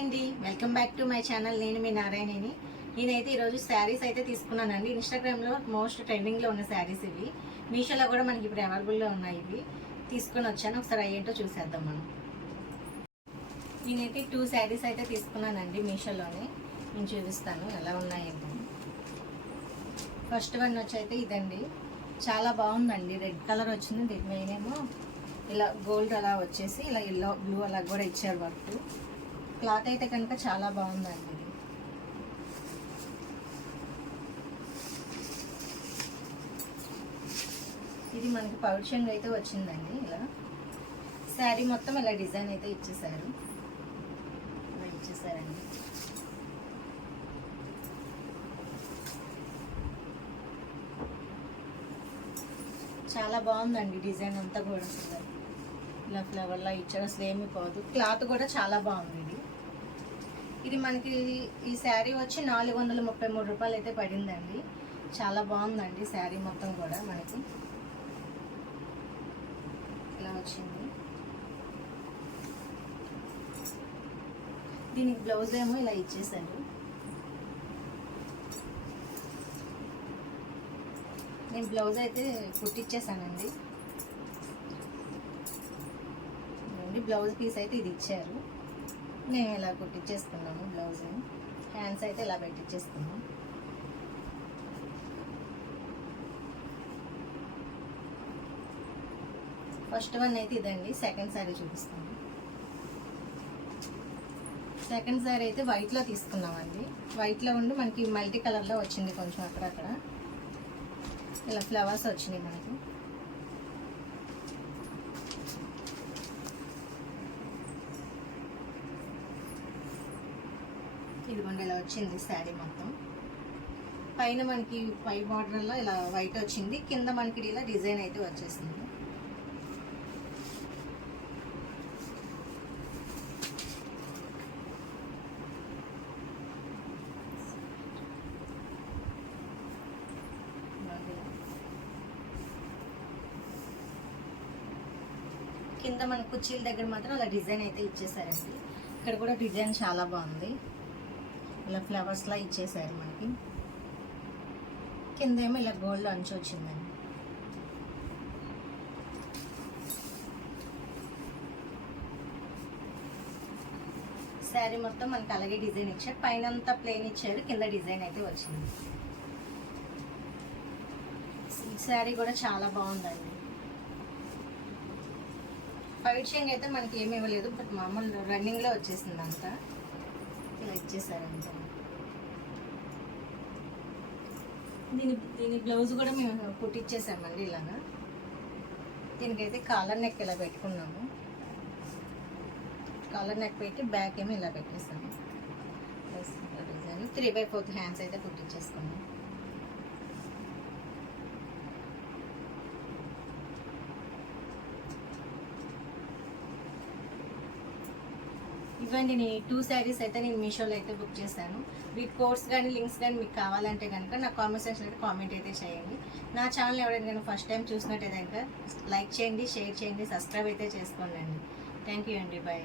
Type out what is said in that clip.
అండి welcome back to my channel. నేను మీ నారాయణని. నేనైతే ఈరోజు శారీస్ అయితే తీసుకున్నానండి. ఇన్స్టాగ్రామ్లో మోస్ట్ ట్రెండింగ్లో ఉన్న శారీస్ ఇవి. మీషోలో కూడా మనకి ఇప్పుడు అవైలబుల్లో ఉన్నాయి ఇవి. తీసుకుని వచ్చాను. ఒకసారి అయ్యేంటో చూసేద్దాం మనం. నేనైతే టూ శారీస్ అయితే తీసుకున్నానండి మీషోలోనే. నేను చూపిస్తాను ఎలా ఉన్నాయేమో. ఫస్ట్ వన్ వచ్చి అయితే ఇదండి. చాలా బాగుందండి. రెడ్ కలర్ వచ్చింది. మెయిన్ ఏమో ఇలా గోల్డ్ అలా వచ్చేసి ఇలా ఎల్లో బ్లూ అలా కూడా ఇచ్చారు వర్క్. క్లాత్ అయితే కనుక చాలా బాగుందండి. ఇది ఇది మనకి పౌరుషంగా అయితే వచ్చిందండి ఇలా. శారీ మొత్తం ఇలా డిజైన్ అయితే ఇచ్చేసారు. ఇలా ఇచ్చేసారండి. చాలా బాగుందండి డిజైన్ అంతా కూడా. ఇలా ఫ్లవర్లా ఇచ్చారు. అసలు ఏమీ పోదు. క్లాత్ కూడా చాలా బాగుంది ఇది. ఇది మనకి ఈ శారీ వచ్చి నాలుగు వందల ముప్పై మూడు రూపాయలు అయితే పడిందండి. చాలా బాగుందండి శారీ మొత్తం కూడా మనకి. ఇలా వచ్చింది. దీనికి బ్లౌజ్ ఏమో ఇలా ఇచ్చేసాడు నేను బ్లౌజ్ అయితే కుట్టిచ్చేసానండి బ్లౌజ్ పీస్ అయితే ఇది ఇచ్చారు. నేను ఇలా కుట్టించేసుకున్నాను బ్లౌజ్ హ్యాండ్స్ అయితే ఇలా పెట్టించేసుకున్నాను ఫస్ట్ వన్ అయితే ఇదండి సెకండ్ శారీ చూపిస్తాను. సెకండ్ శారీ అయితే వైట్లో తీసుకున్నామండి. వైట్లో ఉండి మనకి మల్టీ కలర్లో వచ్చింది కొంచెం అక్కడక్కడ. ఇలా ఫ్లవర్స్ వచ్చినాయి మనకి. ఇదిగోండి ఇలా వచ్చింది శారీ మొత్తం. పైన మనకి పై బార్డర్లో ఇలా వైట్ వచ్చింది. కింద మనకి ఇలా డిజైన్ అయితే వచ్చేసింది. కింద మన కుర్చీల దగ్గర మాత్రం అలా డిజైన్ అయితే ఇచ్చేసారండి. ఇక్కడ కూడా డిజైన్ చాలా బాగుంది. ఇలా ఫ్లవర్స్లా ఇచ్చేసారు మనకి. కింద ఏమో ఇలా గోల్డ్ అంచు వచ్చిందండి. శారీ మొత్తం మనకి అలాగే డిజైన్ ఇచ్చారు. పైన అంతా ప్లెయిన్ ఇచ్చారు. కింద డిజైన్ అయితే వచ్చింది. ఈ శారీ కూడా చాలా బాగుందండి. వైట్ షేంగ్ అయితే మనకి ఏమి ఇవ్వలేదు. బట్ మామూలు రన్నింగ్లో వచ్చేసింది అంతా ఇలా ఇచ్చేసారు అంతా దీని దీని బ్లౌజ్ కూడా మేము కుట్టించేసామండి ఇలాగా. దీనికైతే కాలర్ నెక్ ఇలా పెట్టుకున్నాము. కాలర్ నెక్ పెట్టి బ్యాక్ ఏమో ఇలా పెట్టేసాము design. Three by fourth hands అయితే కుట్టించేసుకున్నాం ఇటువంటి నేను టూ శారీస్ అయితే నేను మీషోలో అయితే బుక్ చేశాను. వీటి కోర్స్ కానీ లింక్స్ కానీ మీకు కావాలంటే కనుక నా కామెంట్ సెక్షన్ అయితే కామెంట్ అయితే చేయండి. నా ఛానల్ ఎవరైనా కనుక ఫస్ట్ టైం చూసినట్టయితే కనుక లైక్ చేయండి షేర్ చేయండి సబ్స్క్రైబ్ అయితే చేసుకోండి థ్యాంక్ యూ అండి బాయ్